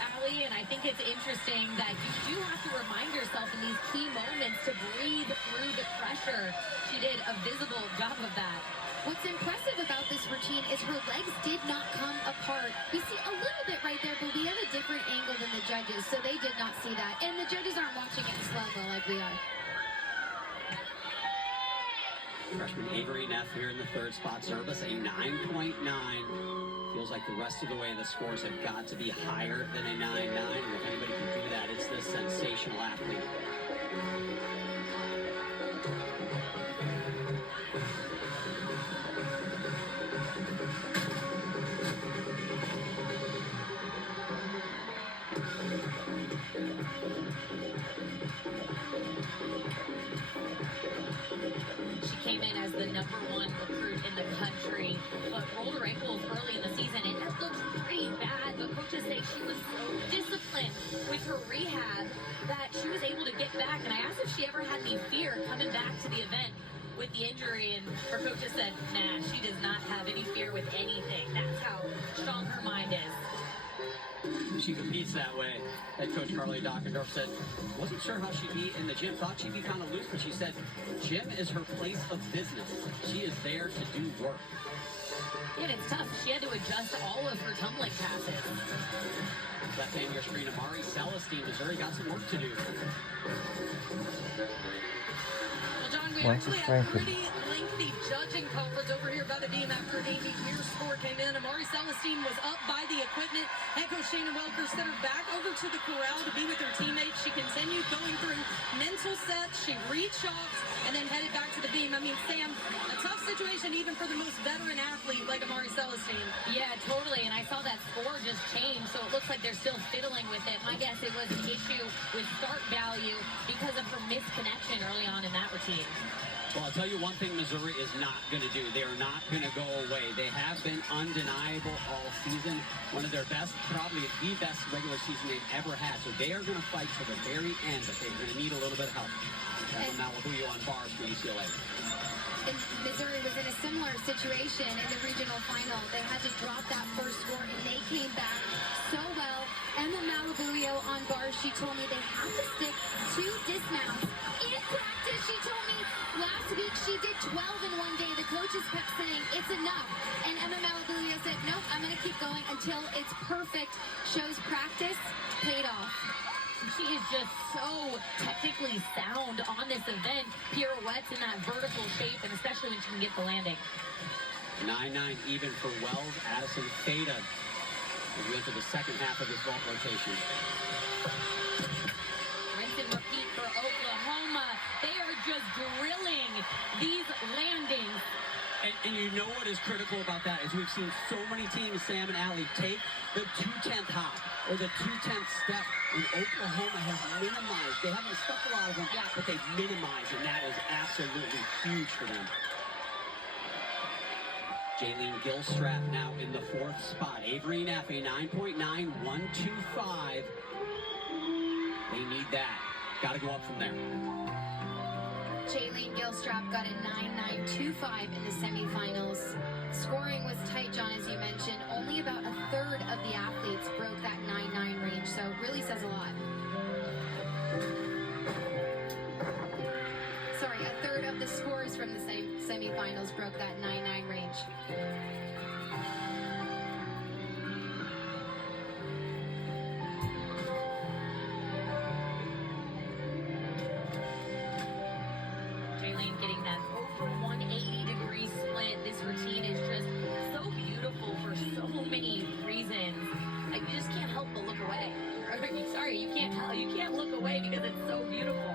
Allie, and I think it's interesting that you do have to remind yourself in these key moments to breathe through the pressure. She did a visible job of that. What's impressive about this routine is her legs did not come apart. We see a little bit right there, but we have a different angle than the judges, so they did not see that. And the judges aren't watching it in slow-mo like we are. Freshman Avery Neff here in the third spot. Service a 9.9. Feels like the rest of the way the scores have got to be higher than a 9.9. And if anybody can do that, it's this sensational athlete. Came in as the #1 recruit in the country, but rolled her ankles early in the season, and it looked pretty bad. But coaches say she was so disciplined with her rehab that she was able to get back. And I asked if she ever had any fear coming back to the event with the injury, and her coaches said, nah, she does not have any fear with anything. That's how strong her mind is. She competes that way. Head coach Carly Dockendorf said, wasn't sure how she'd be in the gym, thought she'd be kind of loose, but she said, gym is her place of business. She is there to do work. Yeah, and it's tough. She had to adjust all of her tumbling passes. Left hand your screen, Amari Celestine, Missouri got some work to do. Well, John, we actually had a pretty lengthy judging conference over here by the beam after an 80-year score came in. Amari Celestine was up by the equipment. Head coach Shannon Welker sent her back over to the corral to be with her teammates. She continued going through mental sets. She rechalked and then headed back to the beam. I mean, Sam, a tough situation even for the most veteran athlete like Amari Celestine. Yeah, totally. And I saw that score just change, so it looks like they're still fiddling with it. My guess it was an issue with start value because of her misconnection early on in that routine. Well, I'll tell you one thing Missouri is not going to do. They are not going to go away. They have been undeniable all season. One of their best, probably the best regular season they've ever had. So they are going to fight to the very end, but they're going to need a little bit of help. That's Malibu on bars for UCLA. And Missouri was in a similar situation in the regional final. They had to drop that first score, and they came back so well. Emma Malabuyo on bars, she told me they have to stick to dismounts. In practice, she told me last week she did 12 in one day. The coaches kept saying, it's enough. And Emma Malabuyo said, nope, I'm going to keep going until it's perfect. Shows practice paid off. She is just so technically sound on this event. Pirouettes in that vertical shape, and especially when she can get the landing. 9-9 even for Wells. Addison Theta as we enter the second half of this vault rotation. Rinse and repeat for Oklahoma. They are just drilling these landings. And you know what is critical about that is we've seen so many teams, Sam and Allie, take the 2-10th hop or the 2-10th step, and Oklahoma has minimized. They haven't stuck a lot of them, but they've minimized, and that is absolutely huge for them. Jaylene Gilstrap now in the fourth spot. Avery Neff, a 9.9125. They need that. Got to go up from there. Jaylene Gilstrap got a 9.925 in the semifinals. Scoring was tight, John, as you mentioned. Only about a third of the athletes broke that 9.9 range, so it really says a lot. Sorry, a third of the scores from the semifinals broke that 9.9 range. Getting that over 180-degree split. This routine is just so beautiful for so many reasons. Like, you just can't help but look away. Sorry, you can't look away because it's so beautiful.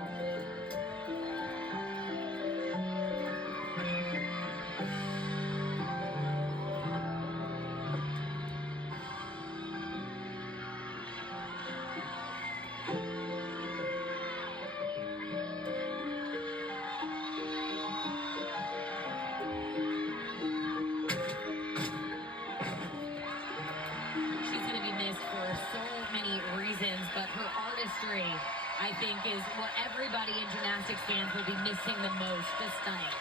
I think is what everybody in gymnastics fans will be missing the most. Just stunning.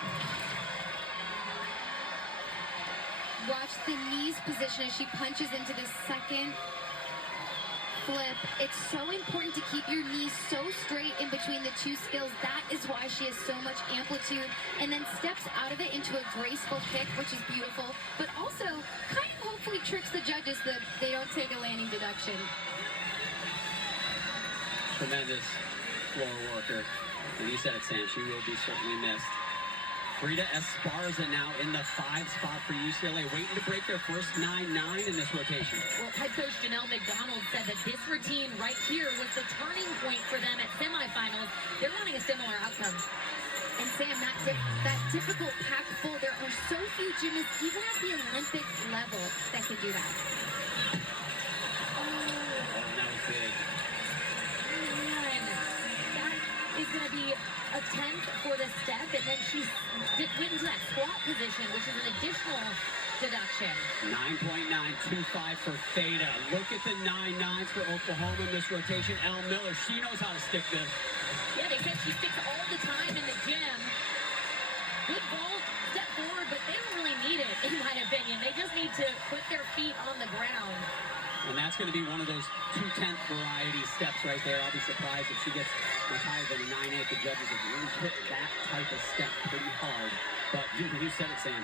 Watch the knees position as she punches into the second flip. It's so important to keep your knees so straight in between the two skills. That is why she has so much amplitude, and then steps out of it into a graceful kick, which is beautiful, but also kind of hopefully tricks the judges that they don't take a landing deduction. Tremendous floor worker. And you said it, Sam, she will be certainly missed. Frida Esparza now in the 5 spot for UCLA, waiting to break their first 9-9 in this rotation. Well, head coach Janelle McDonald said that this routine right here was the turning point for them at semifinals. They're wanting a similar outcome. And Sam, that typical packed full, there are so few gymnasts, even at the Olympic level, that can do that. Oh, that was big. Man, that is going to be a 10th for the step, and then she went into that squat position, which is an additional deduction. 9.925 for Theta. Look at the 9-9s for Oklahoma in this rotation. Elle Miller, she knows how to stick this. Yeah, they said she sticks all the time in the gym. Good ball, step forward, but they don't really need it, in my opinion. They just need to put their feet on the ground. And that's going to be one of those 2/10 variety steps right there. I'll be surprised if she gets much higher than a 9.8. The judges have really hit that type of step pretty hard. But you said it, Sam.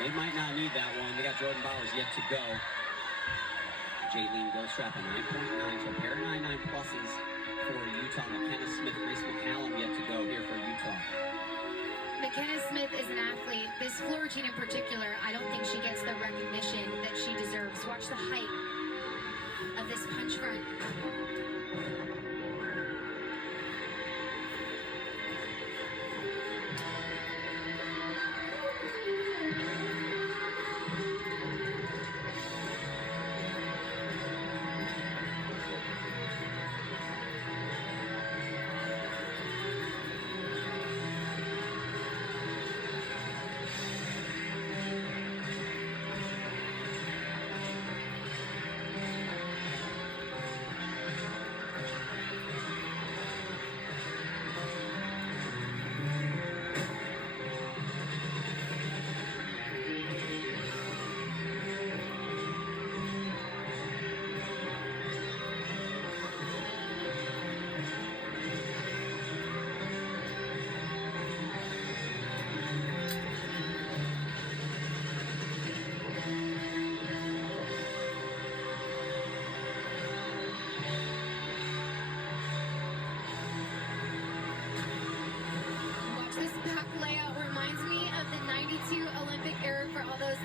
They might not need that one. They got Jordan Bowers yet to go. Jaylene Gilstrap a 9.9. So a pair of 9.9 pluses for Utah. McKenna Smith, Grace McCallum yet to go here for Utah. McKenna Smith is an athlete. This floor routine in particular, I don't think she gets the recognition that she deserves. Watch the height of this punch front.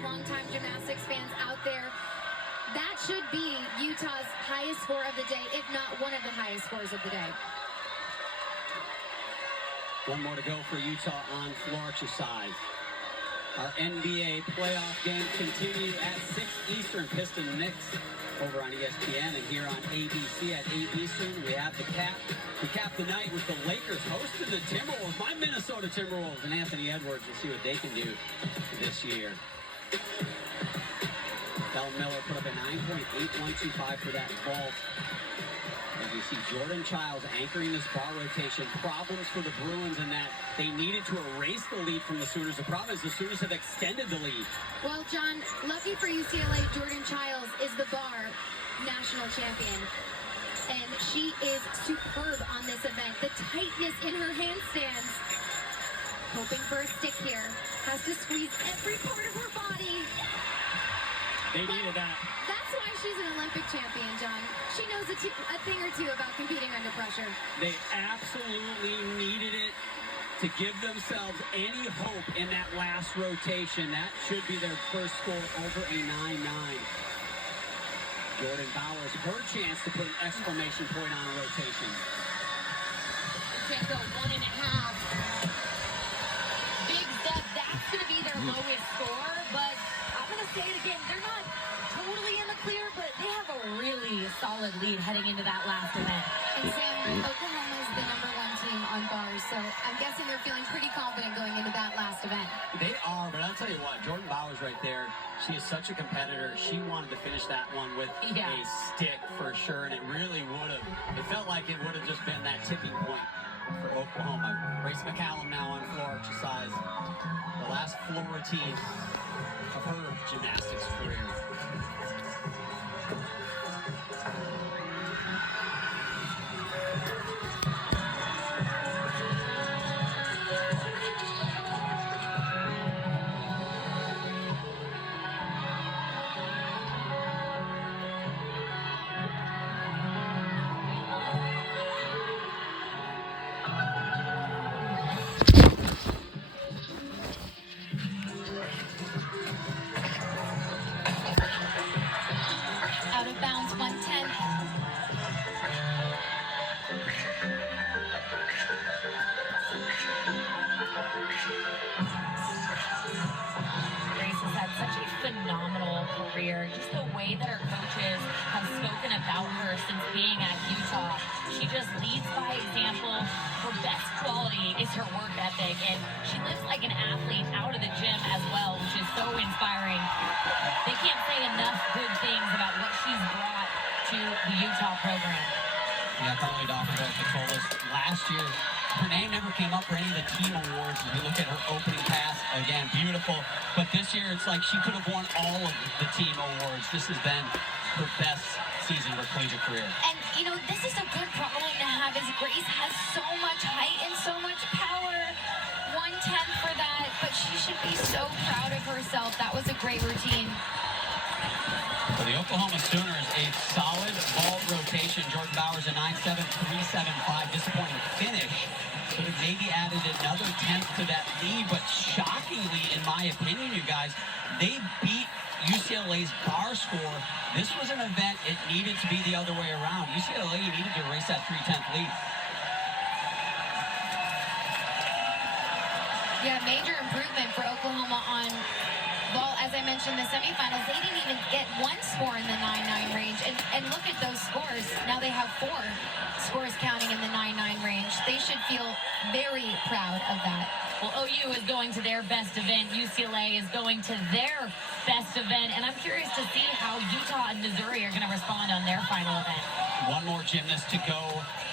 Longtime gymnastics fans out there, that should be Utah's highest score of the day, if not one of the highest scores of the day. One more to go for Utah on floor exercise. Our NBA playoff game continue at 6 Eastern. Piston Knicks over on ESPN, and here on ABC at 8 Eastern, we have the cap. We cap the night with the Lakers hosting the Timberwolves, my Minnesota Timberwolves, and Anthony Edwards. We'll see what they can do this year. Elle Miller put up a 9.8125 for that vault. As we see Jordan Childs anchoring this ball rotation. Problems for the Bruins in that they needed to erase the lead from the Sooners. The problem is the Sooners have extended the lead. Well, John, lucky for UCLA, Jordan Childs is the bar national champion. And she is superb on this event. The tightness in her handstands. Hoping for a stick here. Has to squeeze every part of her body. They needed that. That's why she's an Olympic champion, John. She knows a thing or two about competing under pressure. They absolutely needed it to give themselves any hope in that last rotation. That should be their first score over a 9-9. Jordan Bowers, her chance to put an exclamation point on a rotation. Can't go 1.5. Big step. That's going to be their lowest score, but I'm going to say it again. They're not totally in the clear, but they have a really solid lead heading into that last event. And Sam, Oklahoma is the #1 team on bars, so I'm guessing they're feeling pretty confident going into that last event. They are, but I'll tell you what, Jordan Bowers right there, she is such a competitor. She wanted to finish that one with a stick for sure, and it really would have. It felt like it would have just been that tipping point for Oklahoma. Grace McCallum now on floor exercise. The last floor routine of her gymnastics career. since being at Utah. She just leads by example. Her best quality is her work ethic, and she lives like an athlete out of the gym as well, which is so inspiring. They can't say enough good things about what she's brought to the Utah program. Yeah, Carly Doffenberg told us last year her name never came up for any of the team awards. If you look at her opening pass, again, beautiful. But this year, it's like she could have won all of the team awards. This has been her best season of her collegiate career. And, you know, this is a good problem to have, as Grace has so much height and so much power. 110 for that, but she should be so proud of herself. That was a great routine. For the Oklahoma Sooners, a solid vault rotation. Jordan Bowers a 9.7, 3.75. Disappointing finish. Could have maybe added another tenth to that lead, but shockingly, in my opinion, you guys, they beat UCLA's bar score. This was an event it needed to be the other way around. UCLA needed to erase that 3-10 lead. Yeah, major improvement for Oklahoma on ball. As I mentioned, the semifinals, they didn't even get one score in the 9-9 range. And look at those scores. Now they have 4 scores counting in the 9-9 range. They should feel very proud of that. Well, OU is going to their best event. UCLA is going to their best event. And I'm curious to see how Utah and Missouri are going to respond on their final event. One more gymnast to go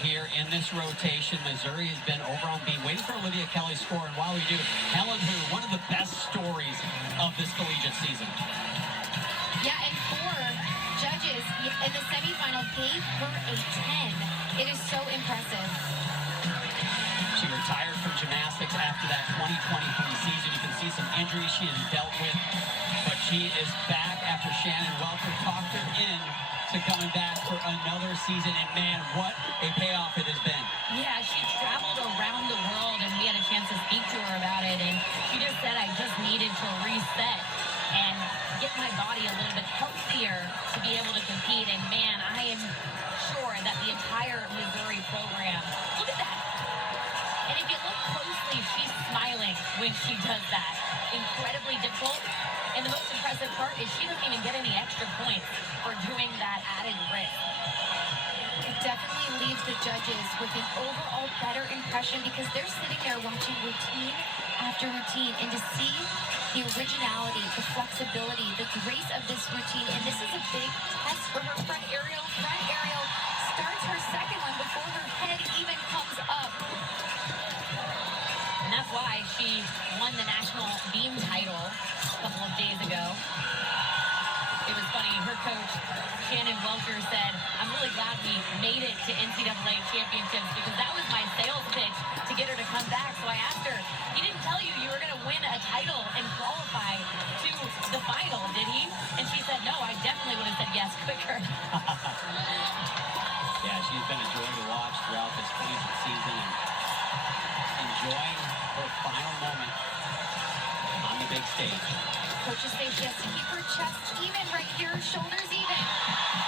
here in this rotation. Missouri has been over on B, waiting for Olivia Kelly's score. And while we do, Helen Hu, one of the best stories of this collegiate season. Yeah, and 4 judges in the semifinal gave her a 10. It is so impressive. She retired from gymnastics after that 2023 season. You can see some injuries she has dealt with, but she is back after Shannon Welker talked her in to coming back for another season. And man, what a payoff it has been. Yeah, she traveled around the world, and we had a chance to speak to her about it, and she just said, I just needed to reset and get my body a little bit healthier to be able to compete. And man, I am sure that the entire Missouri program, look at that. And if you look closely, she's smiling when she does that. Incredibly difficult. And the most impressive part is she doesn't even get any extra points for doing that added risk. It definitely leaves the judges with an overall better impression because they're sitting there watching routine after routine, and to see the originality, the flexibility, the grace of this routine, and this is a big test for her front aerial. Front aerial starts her second one before her head even comes up. And that's why she won the national beam title a couple of days ago. It was funny, her coach, Shannon Welker, said, I'm really glad we made it to NCAA championships because that was my sales pitch to get her to come back. So I asked her, he didn't tell you you were going to win a title and qualify to the final, did he? And she said, no, I definitely would have said yes quicker. Yeah, she's been a joy to watch throughout this collegiate season and enjoying her final moment on the big stage. Coaches say she has to keep her chest even right here, shoulders even.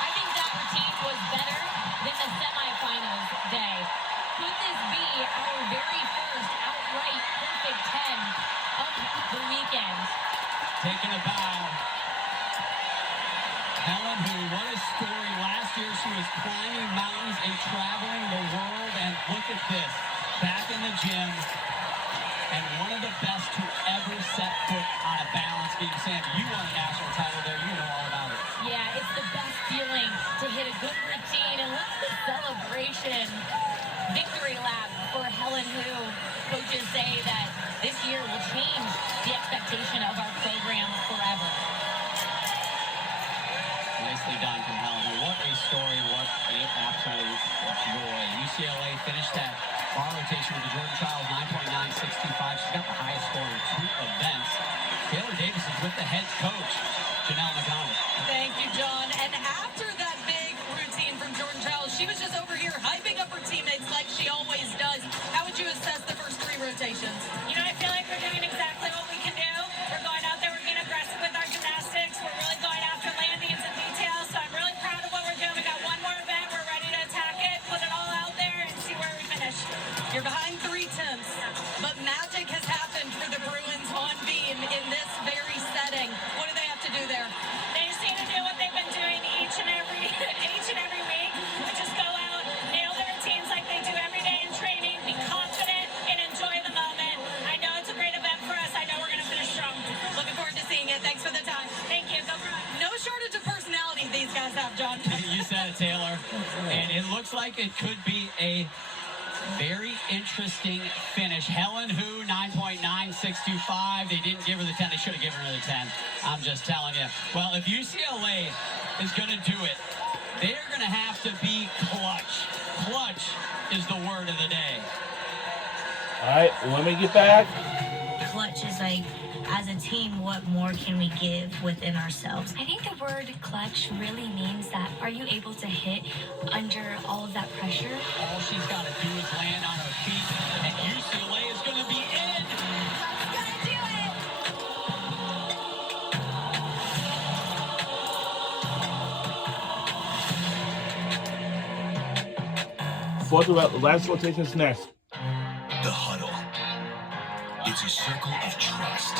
I think that routine was better than the semifinals day. Could this be our very first outright perfect 10 of the weekend? Taking a bow. Helen Hu, what a story. Last year she was climbing mountains and traveling the world, and look at this. Back in the gym, and one of the best to ever set foot on a balance beam. Sam, you won a national title there. You know all about it. Yeah, it's the best feeling to hit a good routine. And look at the celebration. Victory lap for Helen Hu. Coaches say that this year will change the expectation of our program forever. Nicely done from Helen Hu. What a story. What an absolute joy. UCLA finished that bar rotation with the Jordan Chiles 9.9625. She's got the highest score in 2 events. Taylor Davis is with the head coach, Janelle McDonald. Thank you, John. And after that big routine from Jordan Chiles, she was just over here hyping up her teammates like she always does. How would you assess the first 3 rotations? You know, I feel like we're doing exactly what we can do. We're going out there, we're being aggressive with our gymnastics. We're really going after landings and details. So I'm really proud of what we're doing. We got one more event. We're ready to attack it, put it all out there, and see where we finish. You're behind 3 tenths, but magic has happened for the Bruins on beam in this very setting. What do they have to do there? They just need to do what they've been doing each and Taylor. And it looks like it could be a very interesting finish. Helen Hu, 9.9625. They didn't give her the 10. They should have given her the 10. I'm just telling you. Well, if UCLA is going to do it, they're going to have to be clutch. Clutch is the word of the day. All right, let me get back. Clutch is like, as a team, what more can we give within ourselves? I think the word clutch really means that are you able to hit under all of that pressure? All she's got to do is land on her feet, and UCLA is going to be in. Fourth last rotation is next. The Huddle. It's a circle of trust.